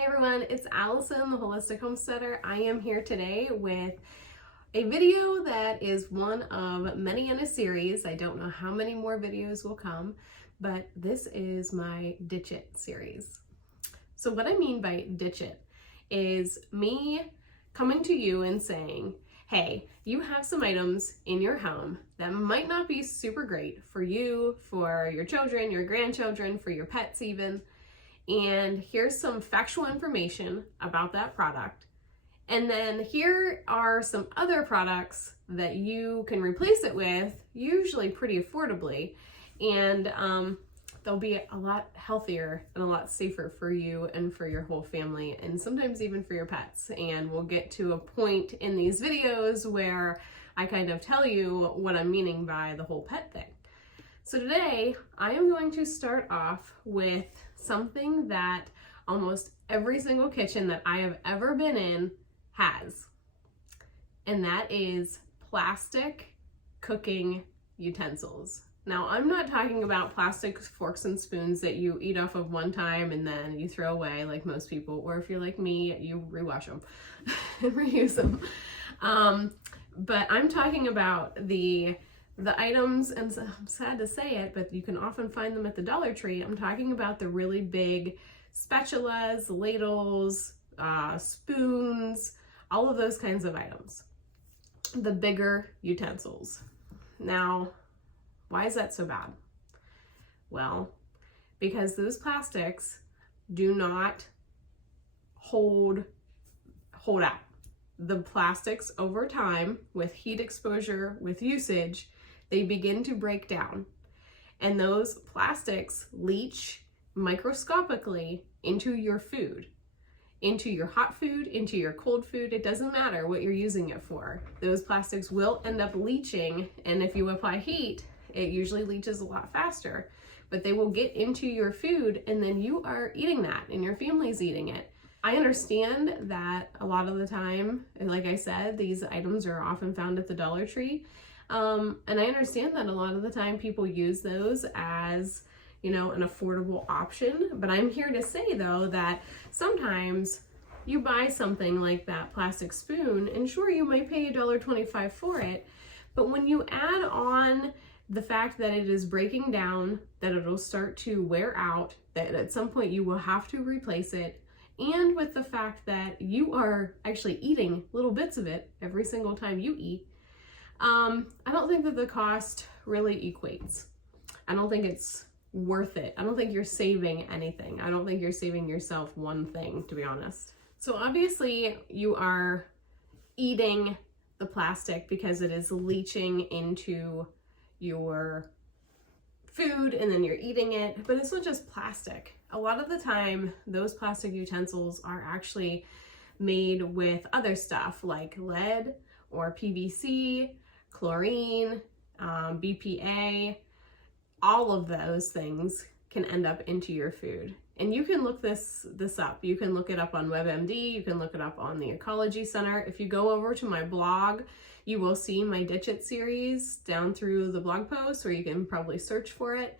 Hey everyone, it's Allison, the Holistic Homesteader. I am here today with a video that is one of many in a series. I don't know how many more videos will come, but this is my Ditch It series. So what I mean by ditch it is me coming to you and saying, hey, you have some items in your home that might not be super great for you, for your children, your grandchildren, for your pets even. And here's some factual information about that product. And then here are some other products that you can replace it with, usually pretty affordably. And they'll be a lot healthier and a lot safer for you and for your whole family, and sometimes even for your pets. And we'll get to a point in these videos where I kind of tell you what I'm meaning by the whole pet thing. So today I am going to start off with something that almost every single kitchen that I have ever been in has, and that is plastic cooking utensils. Now, I'm not talking about plastic forks and spoons that you eat off of one time and then you throw away like most people, or if you're like me, you rewash them and reuse them. But I'm talking about the items, and so I'm sad to say it, but you can often find them at the Dollar Tree. I'm talking about the really big spatulas, ladles, spoons, all of those kinds of items. The bigger utensils. Now, why is that so bad? Well, because those plastics do not hold out. The plastics over time, with heat exposure, with usage, they begin to break down. And those plastics leach microscopically into your food, into your hot food, into your cold food. It doesn't matter what you're using it for. Those plastics will end up leaching, and if you apply heat, it usually leaches a lot faster, but they will get into your food, and then you are eating that and your family's eating it. I understand that a lot of the time, like I said, these items are often found at the Dollar Tree. And I understand that a lot of the time people use those as, you know, an affordable option. But I'm here to say though that sometimes you buy something like that plastic spoon, and sure, you might pay $1.25 for it, but when you add on the fact that it is breaking down, that it'll start to wear out, that at some point you will have to replace it, and with the fact that you are actually eating little bits of it every single time you eat, I don't think that the cost really equates. I don't think it's worth it. I don't think you're saving anything. I don't think you're saving yourself one thing, to be honest. So obviously you are eating the plastic because it is leaching into your food, and then you're eating it. But it's not just plastic. A lot of the time, those plastic utensils are actually made with other stuff like lead or PVC, chlorine, BPA. All of those things can end up into your food. And you can look this up. You can look it up on WebMD. You can look it up on the Ecology Center. If you go over to my blog, you will see my Ditch It series down through the blog post, or you can probably search for it.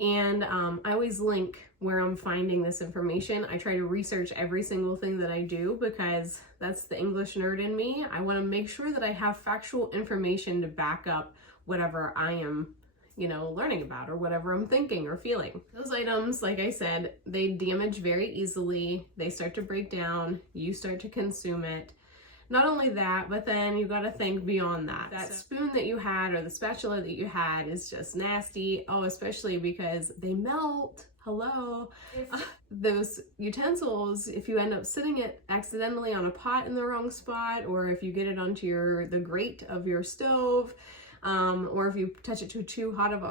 And I always link where I'm finding this information. I try to research every single thing that I do because that's the English nerd in me. I want to make sure that I have factual information to back up whatever I am, learning about, or whatever I'm thinking or feeling. Those items, like I said, they damage very easily. They start to break down. You start to consume it. Not only that, but then you got to think beyond that. That spoon that you had, or the spatula that you had, is just nasty. Oh, especially because they melt. Hello. Those utensils, if you end up sitting it accidentally on a pot in the wrong spot, or if you get it onto the grate of your stove, or if you touch it to too hot of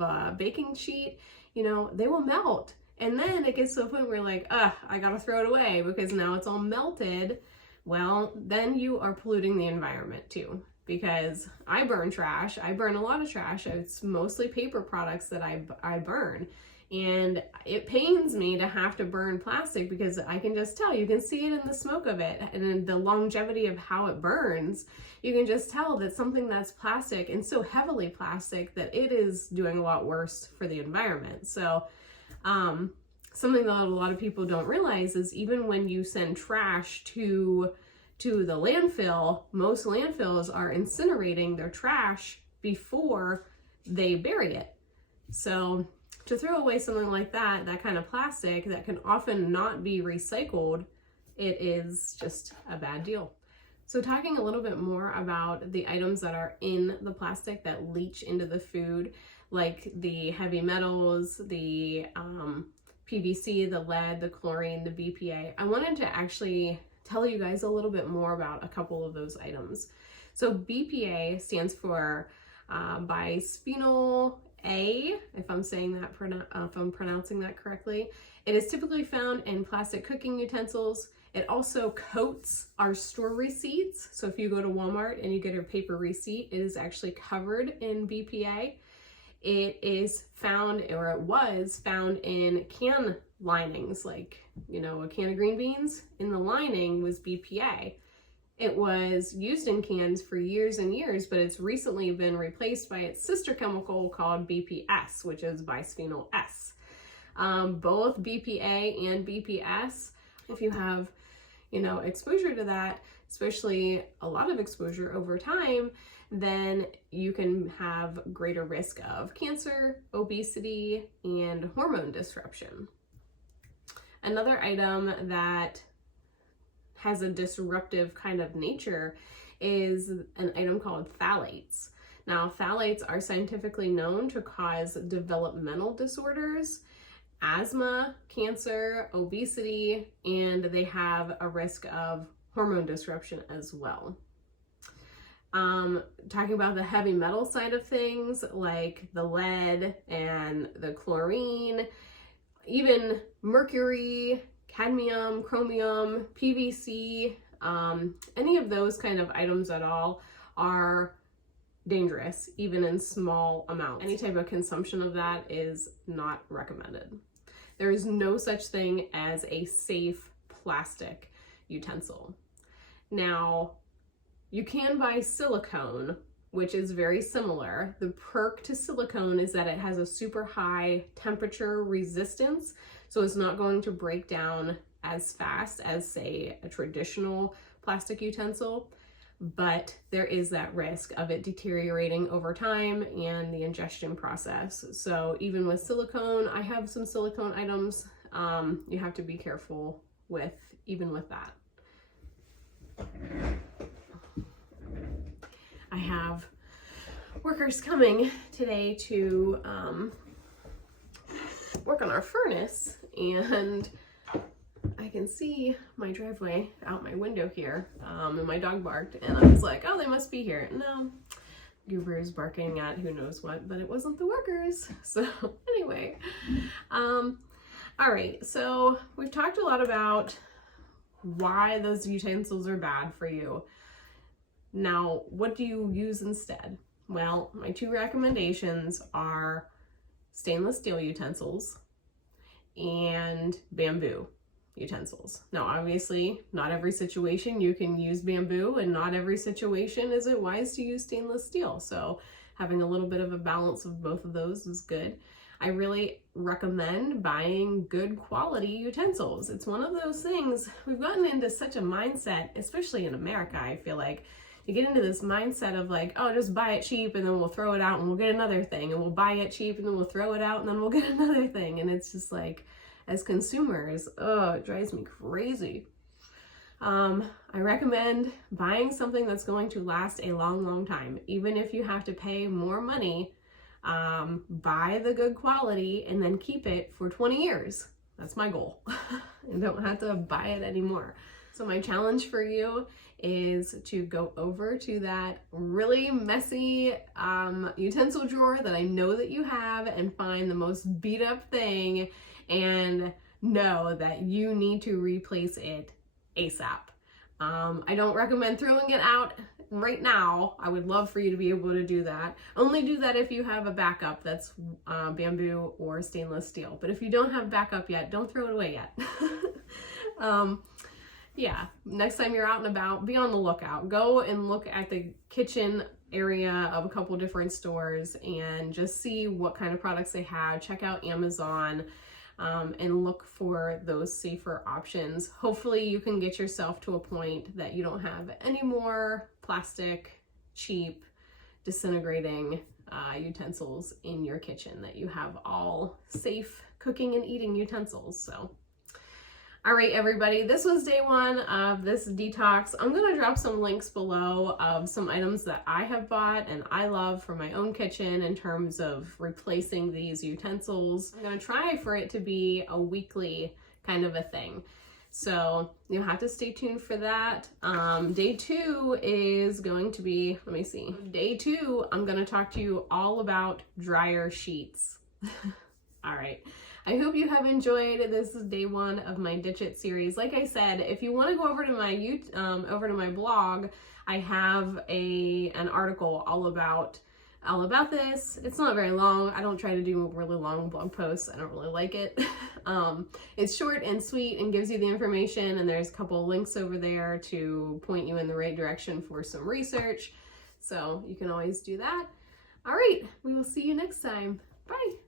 a baking sheet, they will melt. And then it gets to a point where you're like, I gotta throw it away because now it's all melted. Well, then you are polluting the environment too, because I burn trash. I burn a lot of trash. It's mostly paper products that I burn. And it pains me to have to burn plastic because I can just tell, you can see it in the smoke of it and in the longevity of how it burns. You can just tell that something that's plastic, and so heavily plastic, that it is doing a lot worse for the environment. So something that a lot of people don't realize is even when you send trash to the landfill, most landfills are incinerating their trash before they bury it. So to throw away something like that kind of plastic that can often not be recycled, it is just a bad deal. So talking a little bit more about the items that are in the plastic that leach into the food, like the heavy metals, the PVC, the lead, the chlorine, the BPA, I wanted to actually tell you guys a little bit more about a couple of those items. So BPA stands for bisphenol A, if I'm saying that, if I'm pronouncing that correctly. It is typically found in plastic cooking utensils. It also coats our store receipts. So if you go to Walmart and you get a paper receipt, it is actually covered in BPA. It is found, or it was found, in can linings, like, you know, a can of green beans, in the lining was BPA. It was used in cans for years and years, but it's recently been replaced by its sister chemical called BPS, which is bisphenol S. Both BPA and BPS, if you have, you know, exposure to that, especially a lot of exposure over time, then you can have greater risk of cancer, obesity, and hormone disruption. Another item that has a disruptive kind of nature is an item called phthalates. Now, phthalates are scientifically known to cause developmental disorders, asthma, cancer, obesity, and they have a risk of hormone disruption as well. Talking about the heavy metal side of things, like the lead and the chlorine, even mercury, cadmium, chromium, PVC, any of those kind of items at all are dangerous, even in small amounts. Any type of consumption of that is not recommended. There is no such thing as a safe plastic utensil. Now, you can buy silicone, which is very similar. The perk to silicone is that it has a super high temperature resistance, so it's not going to break down as fast as, say, a traditional plastic utensil, but there is that risk of it deteriorating over time and the ingestion process. So even with silicone, I have some silicone items, you have to be careful with, even with that. I have workers coming today to work on our furnace, and I can see my driveway out my window here, and my dog barked, and I was like, oh, they must be here. No, Goober is barking at who knows what, but it wasn't the workers. So anyway, all right, so we've talked a lot about why those utensils are bad for you. Now, what do you use instead? Well, my two recommendations are stainless steel utensils and bamboo utensils. Now, obviously, not every situation you can use bamboo, and not every situation is it wise to use stainless steel. So having a little bit of a balance of both of those is good. I really recommend buying good quality utensils. It's one of those things, we've gotten into such a mindset, especially in America, I feel like, you get into this mindset of like, oh, just buy it cheap and then we'll throw it out and we'll get another thing, and we'll buy it cheap and then we'll throw it out and then we'll get another thing. And it's just like, as consumers, oh, it drives me crazy. I recommend buying something that's going to last a long, long time. Even if you have to pay more money, buy the good quality and then keep it for 20 years. That's my goal. And don't have to buy it anymore. So my challenge for you is to go over to that really messy utensil drawer that I know that you have and find the most beat up thing and know that you need to replace it ASAP. I don't recommend throwing it out right now. I would love for you to be able to do that. Only do that if you have a backup that's bamboo or stainless steel. But if you don't have backup yet, don't throw it away yet. Yeah, next time you're out and about, be on the lookout. Go and look at the kitchen area of a couple different stores and just see what kind of products they have. Check out Amazon. and look for those safer options. Hopefully you can get yourself to a point that you don't have any more plastic, cheap, disintegrating utensils in your kitchen, that you have all safe cooking and eating utensils. So, all right, everybody, this was day one of this detox. I'm gonna drop some links below of some items that I have bought and I love for my own kitchen in terms of replacing these utensils. I'm gonna try for it to be a weekly kind of a thing. So you'll have to stay tuned for that. Day two is going to be, let me see. Day two, I'm gonna talk to you all about dryer sheets. All right. I hope you have enjoyed. This is day one of my Ditch It series. Like I said, if you want to go over to my blog, I have an article all about this. It's not very long. I don't try to do really long blog posts. I don't really like it. It's short and sweet and gives you the information, and there's a couple of links over there to point you in the right direction for some research. So you can always do that. All right, we will see you next time. Bye.